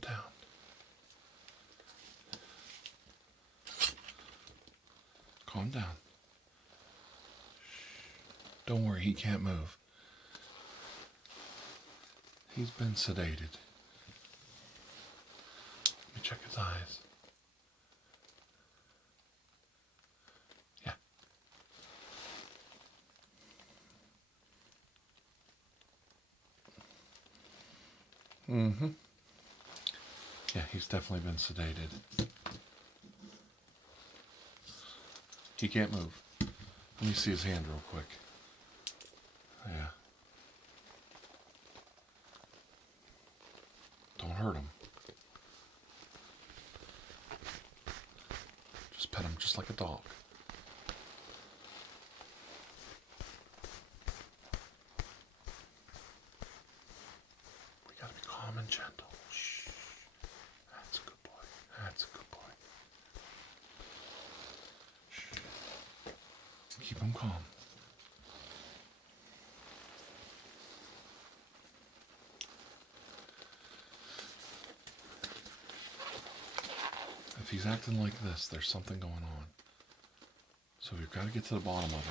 Calm down. Calm down. Don't worry, he can't move. He's been sedated. Let me check his eyes. Yeah. Mm-hmm. Yeah, he's definitely been sedated. He can't move. Let me see his hand real quick. Yeah. Don't hurt him. Just pet him just like a dog. We gotta be calm and gentle. Shh. That's a good boy. That's a good boy. Shh. Keep him calm. If he's acting like this, there's something going on. So we've got to get to the bottom of it.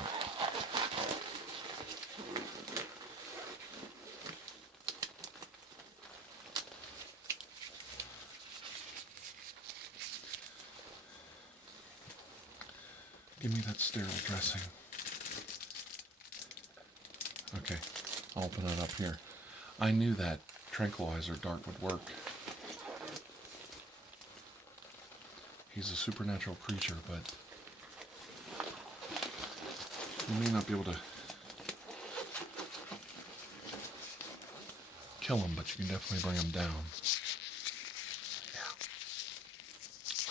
Give me that sterile dressing. Okay, I'll open it up here. I knew that tranquilizer dart would work. He's a supernatural creature, but you may not be able to kill him, but you can definitely bring him down. Yeah.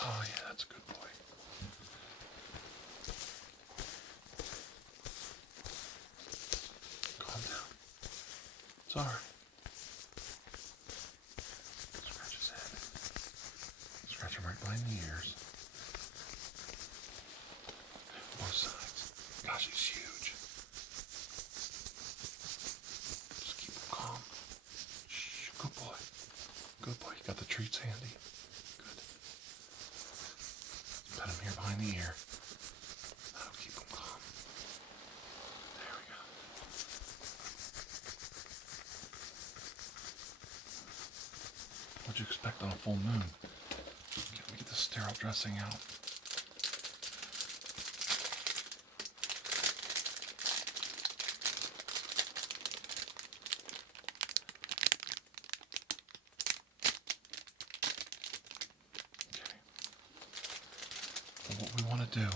Oh yeah, that's a good boy. Calm down. It's alright. Scratch his head. Scratch him right behind the ears. Both sides. Gosh, he's huge. Just keep him calm. Shh, good boy. Good boy. You got the treats handy? Good. Pet him here behind the ear. That'll keep him calm. There we go. What'd you expect on a full moon? Let me get the sterile dressing out. What we want to do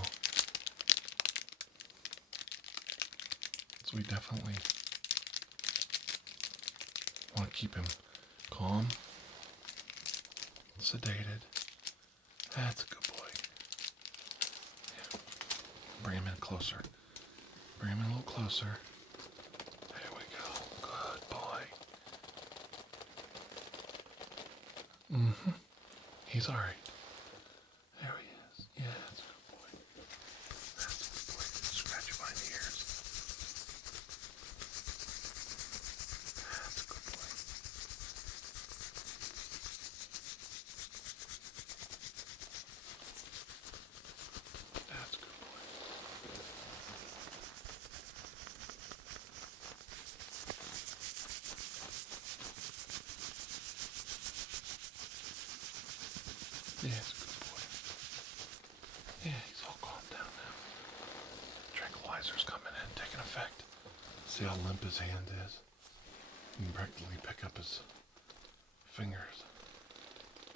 is we definitely want to keep him calm, sedated. That's a good boy. Yeah. Bring him in closer. Bring him in a little closer. There we go. Good boy. Mm-hmm. He's all right. There he is. Yeah, that's a good boy. That's a good boy. Scratch him behind the ears. That's a good boy. That's a good boy. Yeah, it's a good boy. Yeah, he's all calmed down now. Tranquilizer's coming in, taking effect. See how limp his hand is? You can practically pick up his fingers.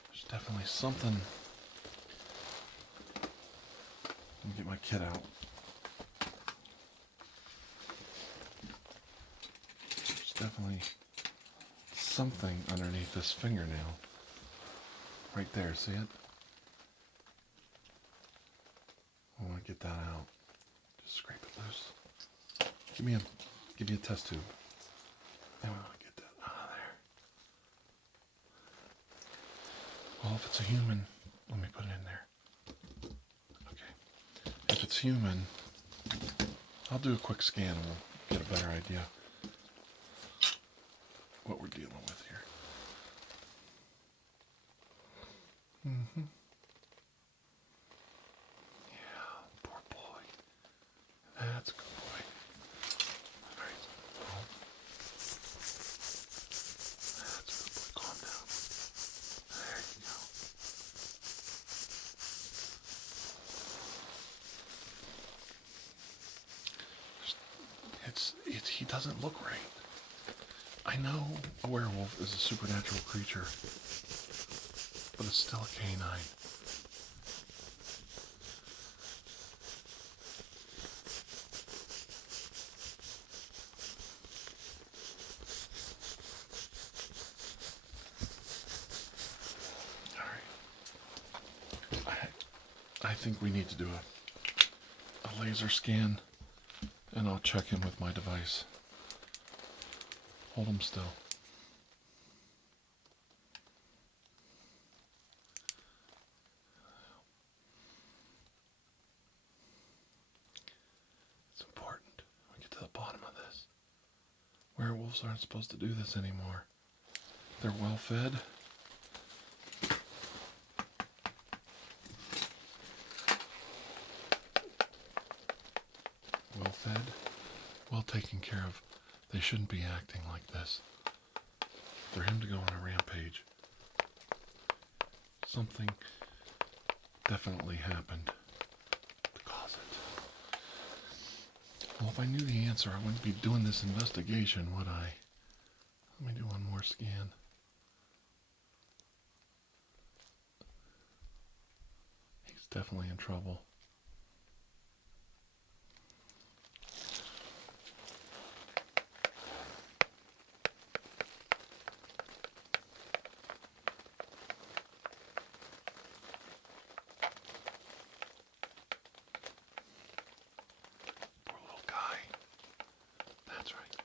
There's definitely something. Let me get my kit out. There's definitely something underneath this fingernail. Right there, see it? I want to get that out. Just scrape it loose. Give me a test tube. I want to get that out of there. Well, if it's a human, let me put it in there. Okay. If it's human, I'll do a quick scan and we'll get a better idea what we're dealing with here. Mm-hmm. Yeah, poor boy. That's a good boy. All right. Oh. That's a good boy. Calm down. There you go. He doesn't look right. I know a werewolf is a supernatural creature, but it's still a canine. Alright. I think we need to do a laser scan, and I'll check him with my device. Hold him still. It's important we get to the bottom of this. Werewolves aren't supposed to do this anymore. They're well fed. Well fed, well taken care of. They shouldn't be acting like this. For him to go on a rampage, something definitely happened to cause it. Well, if I knew the answer, I wouldn't be doing this investigation, would I? Let me do one more scan. He's definitely in trouble.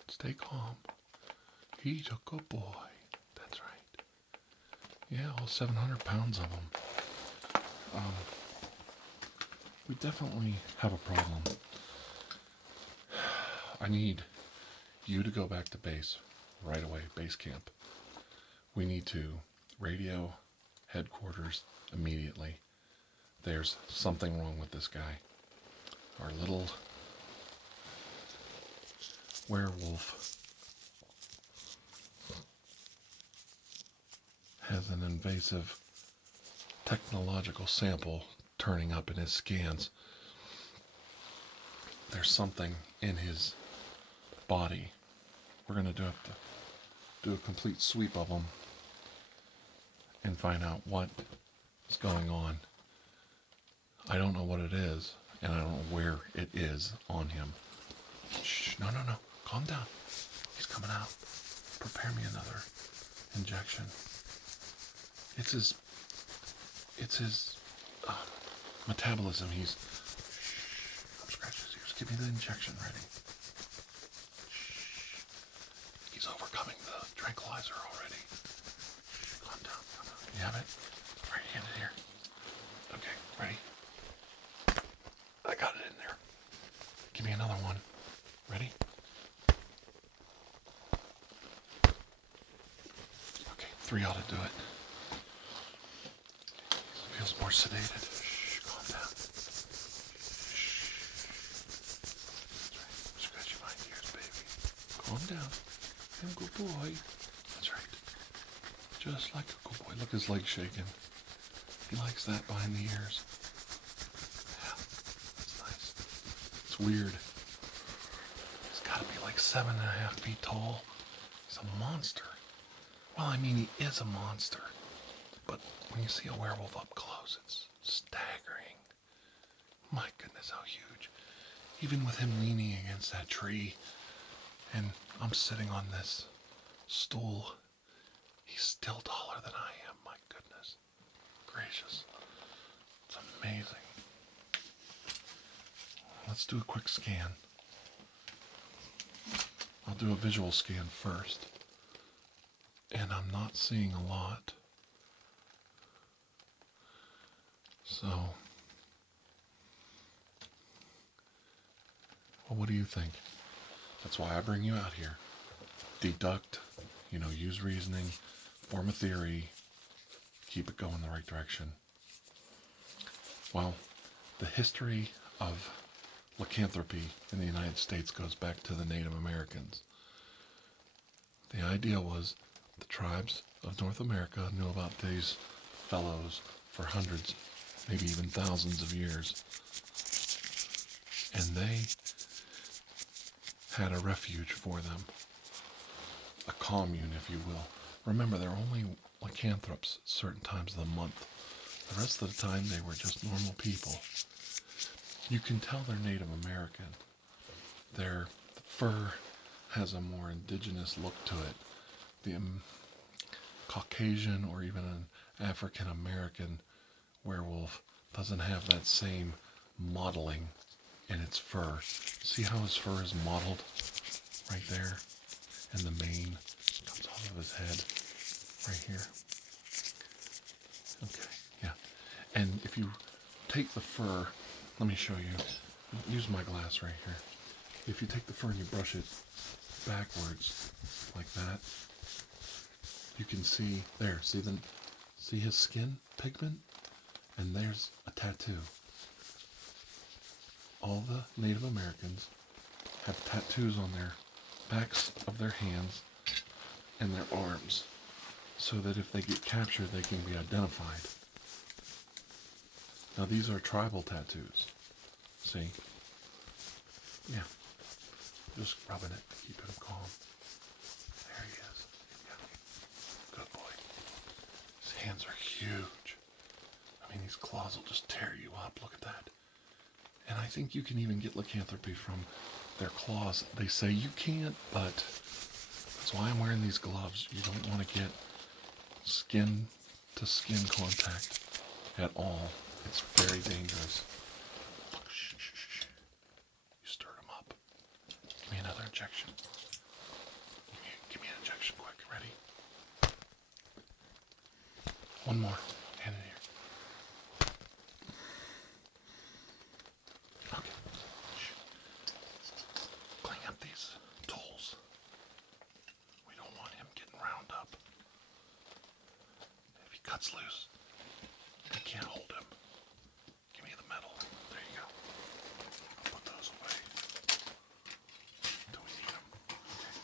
Stay calm. He's a good boy. That's right. Yeah, all 700 pounds of him. We definitely have a problem. I need you to go back to base right away, base camp. We need to radio headquarters immediately. There's something wrong with this guy. Our little werewolf has an invasive technological sample turning up in his scans. There's something in his body. We're going to have to do a complete sweep of him and find out what is going on. I don't know what it is, and I don't know where it is on him. Shh, no. Calm down. He's coming out. Prepare me another injection. It's his metabolism. He's... Don't scratch his ears. Give me the injection ready. He's overcoming the tranquilizer already. Calm down. You have it? All right, hand it here. Okay, ready? I got it in there. Give me another one. Ready? Okay, 3 ought to do it. Feels more sedated. Shh, calm down. Shh. That's right. Scratch your mind ears, baby. Calm down. I'm a good boy. That's right. Just like a good boy. Look, his leg's shaking. He likes that behind the ears. Yeah, that's nice. It's weird. He's got to be like 7.5 feet tall. He's a monster. Well, I mean, he is a monster. But when you see a werewolf up close, it's staggering. My goodness, how huge. Even with him leaning against that tree, and I'm sitting on this stool, he's still taller than I am. My goodness gracious. It's amazing. Let's do a quick scan. I'll do a visual scan first. And I'm not seeing a lot. So, well, what do you think? That's why I bring you out here. Deduct, use reasoning, form a theory, keep it going the right direction. Well, the history of lycanthropy in the United States goes back to the Native Americans. The idea was the tribes of North America knew about these fellows for hundreds, maybe even thousands of years. And they had a refuge for them, a commune, if you will. Remember, they're only lycanthropes certain times of the month. The rest of the time, they were just normal people. You can tell they're Native American. Their fur has a more indigenous look to it. The Caucasian or even an African American werewolf doesn't have that same modeling in its fur. See how his fur is mottled right there? And the mane comes off of his head right here. Okay, yeah. And if you take the fur, let me show you. Use my glass right here. If you take the fur and you brush it backwards like that, you can see there. See his skin pigment? And there's a tattoo. All the Native Americans have tattoos on their backs of their hands and their arms, so that if they get captured, they can be identified. Now these are tribal tattoos. See? Yeah. Just rubbing it to keep him calm. There he is. Yeah. Good boy. His hands are huge. I mean, these claws will just tear you up. Look at that. And I think you can even get lycanthropy from their claws. They say you can't, but that's why I'm wearing these gloves. You don't want to get skin to skin contact at all. It's very dangerous. Look, shh, shh, shh. You stirred him up. Give me another injection. Give me an injection quick. Ready? One more. Hand it here. Okay. Shh. Clean up these tools. We don't want him getting round up. If he cuts loose, I can't hold him. Give me the metal. There you go. I'll put those away until we need them. Okay.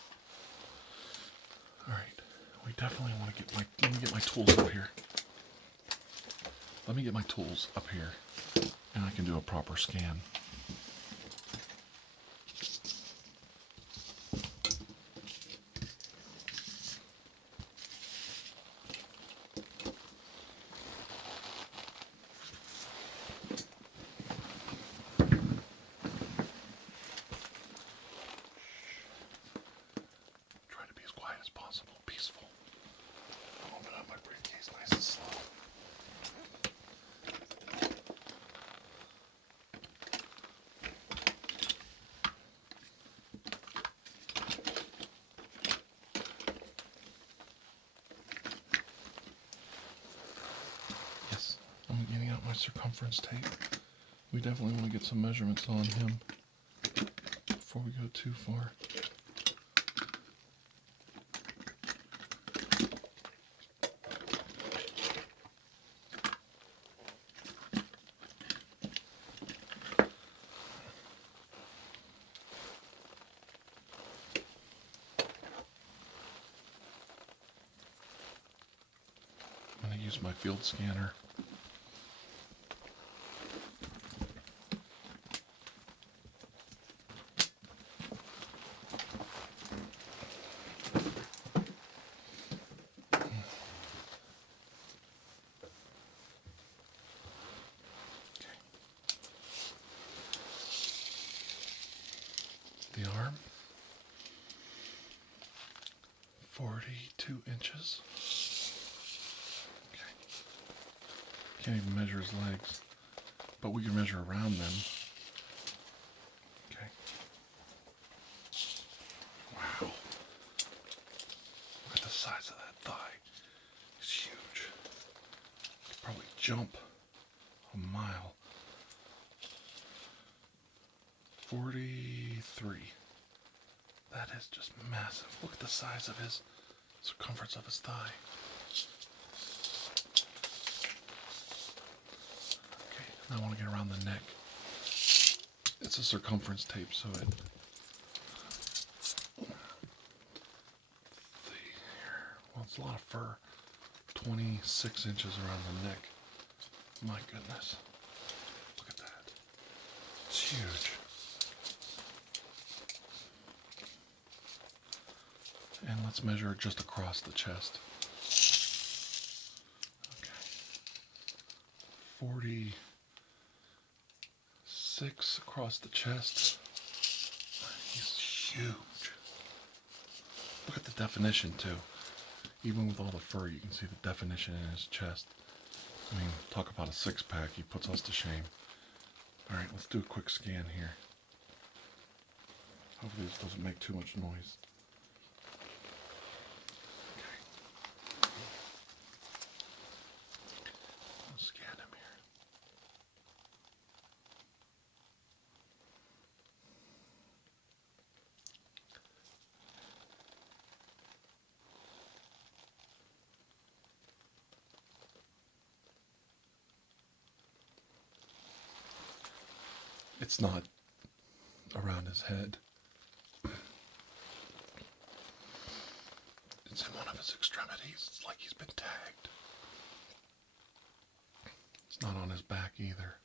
All right. We definitely want to let me get my tools up here. Let me get my tools up here, and I can do a proper scan. Try to be as quiet as possible, peaceful. I'll open up my briefcase nice and slow. Yes, I'm getting out my circumference tape. We definitely want to get some measurements on him before we go too far. I'm going to use my field scanner. The arm, 42 inches. Okay. Can't even measure his legs, but we can measure around them. Okay. Wow. Look at the size of that thigh. It's huge. Could probably jump a mile. 43. That is just massive. Look at the size of his circumference of his thigh. And I want to get around the neck. It's a circumference tape, so it... Well, it's a lot of fur. 26 inches around the neck. My goodness. Look at that. It's huge. And let's measure it just across the chest. Okay. 46 across the chest. He's huge. Look at the definition too. Even with all the fur, you can see the definition in his chest. I mean, talk about a six-pack. He puts us to shame. All right, let's do a quick scan here. Hopefully this doesn't make too much noise. Okay. Let's scan him here. It's not around his head. It's in one of his extremities. It's like he's been tagged. It's not on his back either.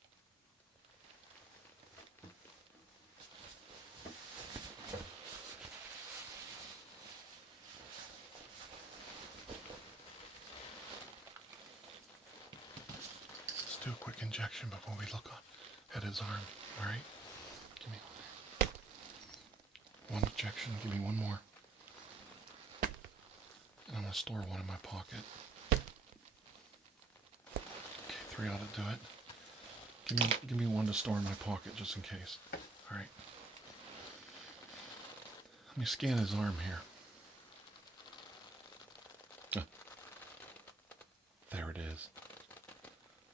Let's do a quick injection before we look at his arm. All right? Give me one injection. Give me one more. And I'm going to store one in my pocket. Okay, 3 ought to do it. Give me one to store in my pocket just in case. All right. Let me scan his arm here. There it is.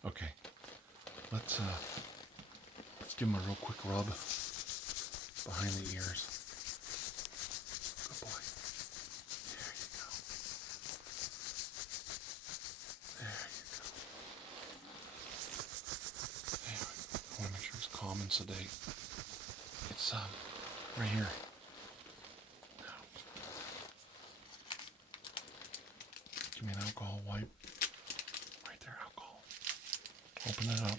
Okay. Let's give him a real quick rub behind the ears. Good boy. There you go. There you go. Anyway, I want to make sure it's calm and sedate. It's right here. Now, give me an alcohol wipe. Right there, alcohol. Open it up.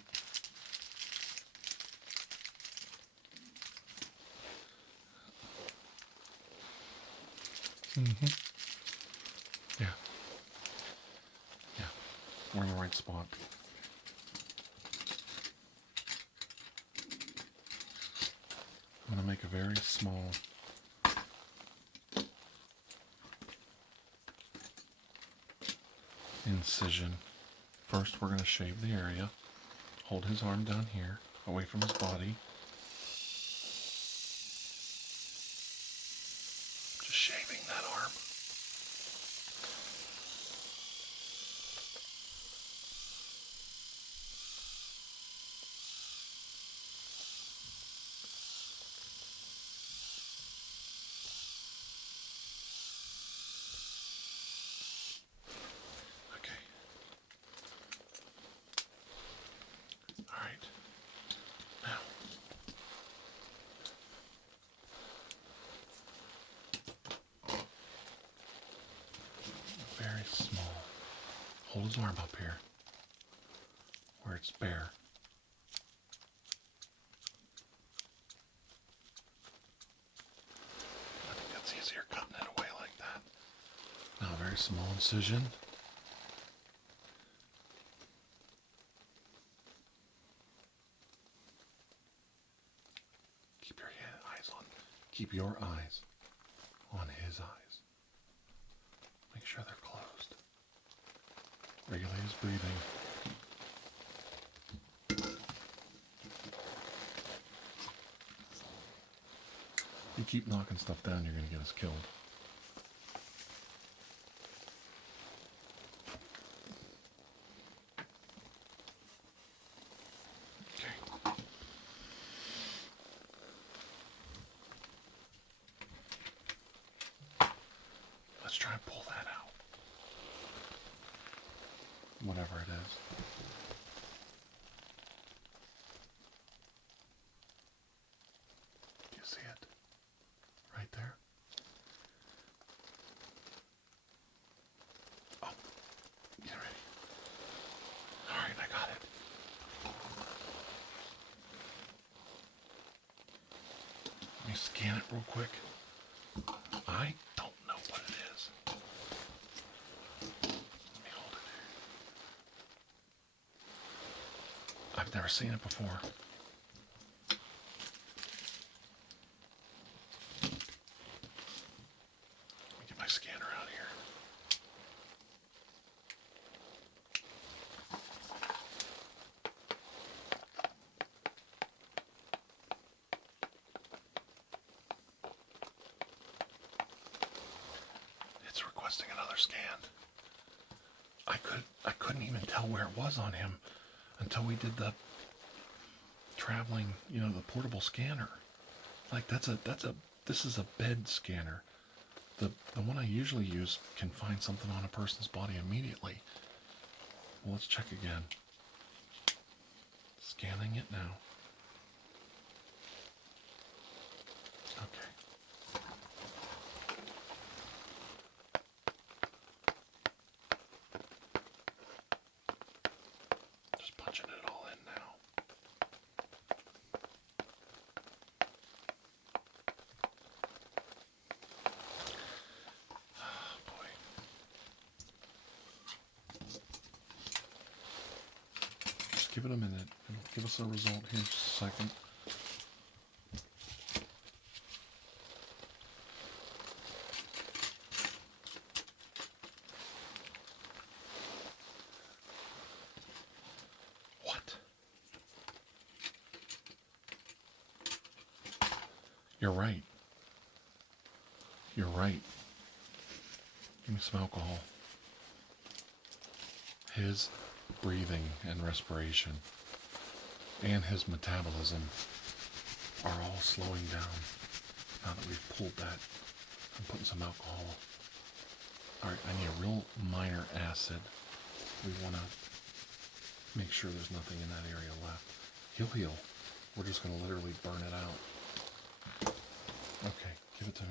Mm-hmm. Yeah. Yeah. We're in the right spot. I'm going to make a very small incision. First, we're going to shave the area. Hold his arm down here, away from his body. Just shaving that arm. Okay. All right. Now, very small. Hold his arm up here, where it's bare. I think that's easier cutting it away like that. Now, a very small incision. Keep your eyes on his eyes. Make sure they're closed. Regulate his breathing. You keep knocking stuff down, you're going to get us killed. Let's try and pull that out. Whatever it is. scan it real quick. I don't know what it is. Let me hold it here. I've never seen it before. Let me get my scanner out here. It's requesting another scan. I couldn't even tell where it was on him until we did the traveling, the portable scanner. Like this is a bed scanner. The one I usually use can find something on a person's body immediately. Well, let's check again. Scanning it now. Okay. Just punching it all in now. Oh, boy. Just give it a minute. It'll give us a result here in just a second. What? You're right. You're right. Give me some alcohol. His breathing and respiration and his metabolism are all slowing down now that we've pulled that. I'm putting some alcohol. Alright, I need a real minor acid. We want to make sure there's nothing in that area left. He'll heal. We're just going to literally burn it out. Okay, give it to me.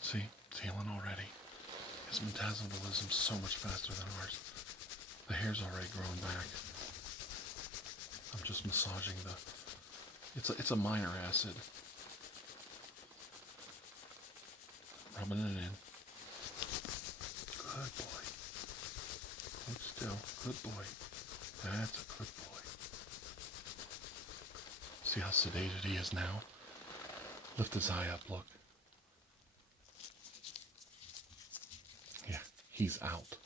See, it's healing already. His metabolism's so much faster than ours. The hair's already growing back. I'm just massaging it's a minor acid. Rubbing it in. Good boy. Hold still. Good boy. That's a good boy. See how sedated he is now? Lift his eye up, look. Yeah, he's out.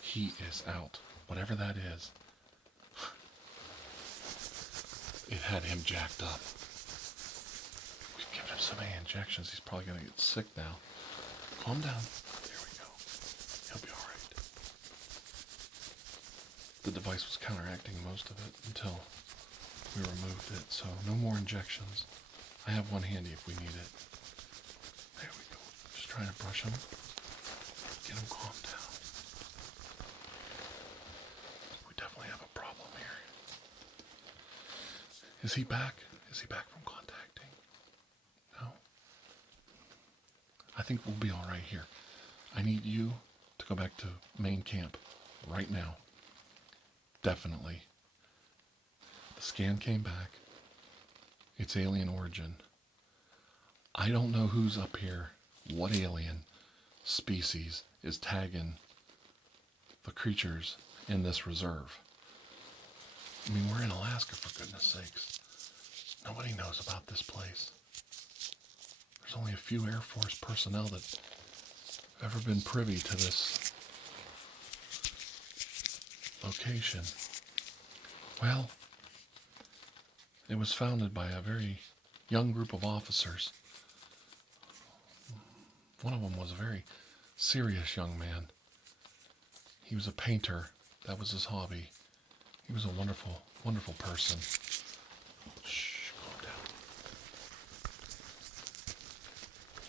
He is out. Whatever that is. It had him jacked up. We've given him so many injections, he's probably going to get sick now. Calm down. There we go. He'll be alright. The device was counteracting most of it until we removed it, so no more injections. I have one handy if we need it. There we go. Just trying to brush him. Get him calmed down. We definitely have a problem here. Is he back? Is he back from contacting? No? I think we'll be alright here. I need you to go back to main camp right now. Definitely. The scan came back. It's alien origin. I don't know who's up here, what alien species is tagging the creatures in this reserve. I mean, we're in Alaska, for goodness sakes. Nobody knows about this place. There's only a few Air Force personnel that have ever been privy to this location. Well, it was founded by a very young group of officers. One of them was a very serious young man. He was a painter. That was his hobby. He was a wonderful, wonderful person. Shh, calm down.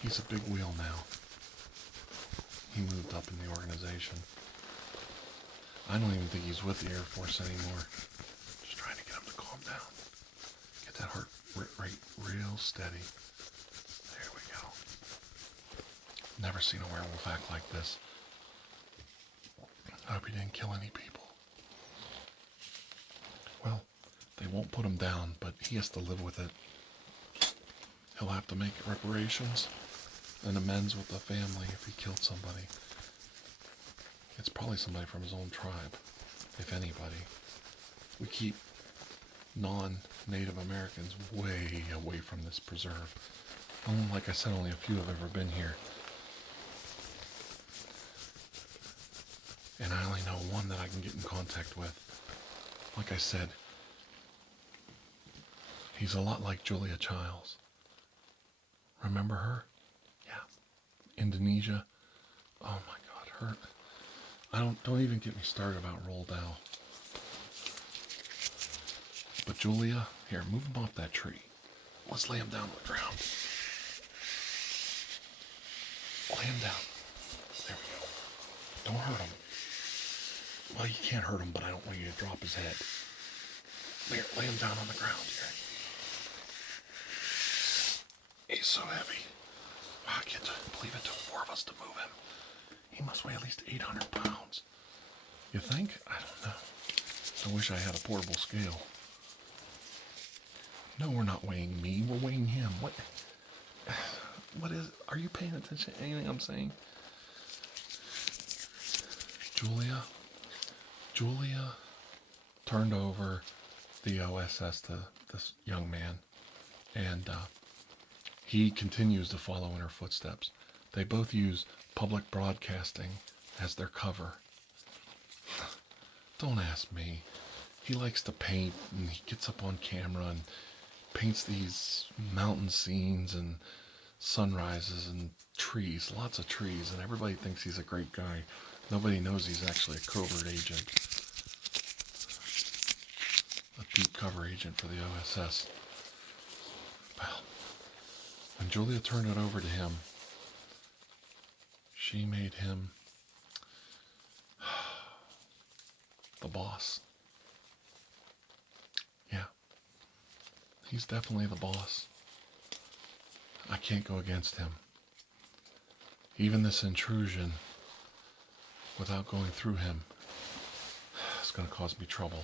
He's a big wheel now. He moved up in the organization. I don't even think he's with the Air Force anymore. Just trying to get him to calm down. Get that heart rate real steady. There we go. Never seen a werewolf act like this. I hope he didn't kill any people. Well, they won't put him down, but he has to live with it. He'll have to make reparations and amends with the family if he killed somebody. It's probably somebody from his own tribe, if anybody. We keep non-Native Americans way away from this preserve. Like I said, only a few have ever been here. And I only know one that I can get in contact with. Like I said, he's a lot like Julia Childs. Remember her? Yeah. Indonesia. Oh my God, her. Don't even get me started about Roald Dahl. But Julia, here, move him off that tree. Let's lay him down on the ground. Lay him down. There we go. Don't hurt him. Well, you can't hurt him, but I don't want you to drop his head. Here, lay him down on the ground here. He's so heavy. I can't believe it took 4 of us to move him. He must weigh at least 800 pounds. You think? I don't know. I wish I had a portable scale. No, we're not weighing me. We're weighing him. What is... Are you paying attention to anything I'm saying? Julia turned over the OSS to this young man, and he continues to follow in her footsteps. They both use public broadcasting as their cover. Don't ask me. He likes to paint, and he gets up on camera and paints these mountain scenes and sunrises and trees, lots of trees, and everybody thinks he's a great guy. Nobody knows he's actually a covert agent. A deep cover agent for the OSS. Well, when Julia turned it over to him, she made him the boss. Yeah. He's definitely the boss. I can't go against him. Even this intrusion, without going through him, is going to cause me trouble.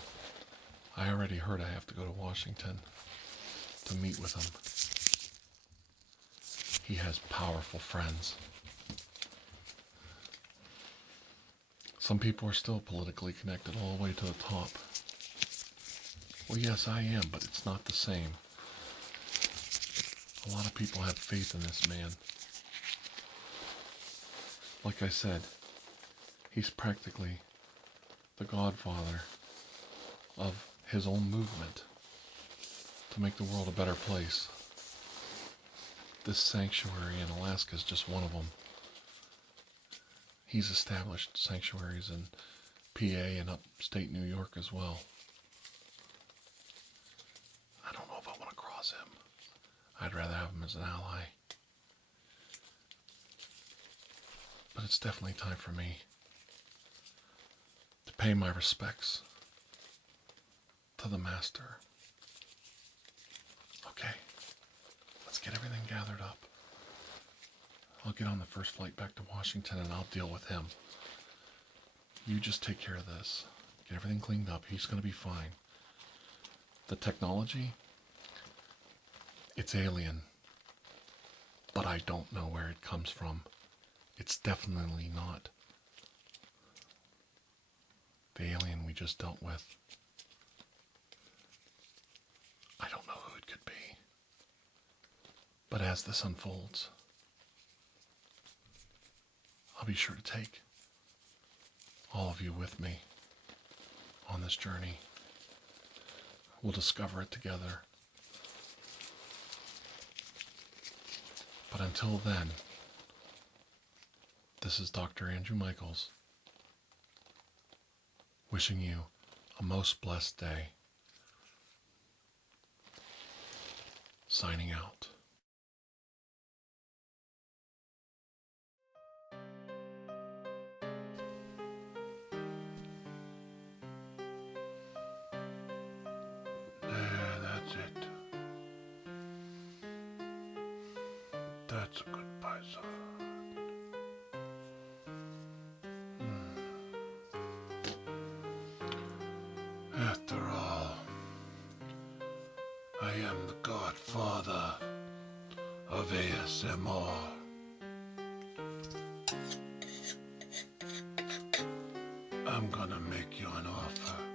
I already heard I have to go to Washington to meet with him. He has powerful friends. Some people are still politically connected all the way to the top. Well, yes, I am, but it's not the same. A lot of people have faith in this man. Like I said, he's practically the godfather of his own movement to make the world a better place. This sanctuary in Alaska is just one of them. He's established sanctuaries in PA and upstate New York as well. I don't know if I want to cross him. I'd rather have him as an ally. But it's definitely time for me to pay my respects to the master. Okay, let's get everything gathered up. I'll get on the first flight back to Washington and I'll deal with him. You just take care of this. Get everything cleaned up. He's going to be fine. The technology, it's alien. But I don't know where it comes from. It's definitely not the alien we just dealt with. I don't know who it could be. But as this unfolds, I'll be sure to take all of you with me on this journey. We'll discover it together. But until then, this is Dr. Andrew Michaels, wishing you a most blessed day. Signing out. That's a good paisan. After all, I am the Godfather of ASMR. I'm gonna make you an offer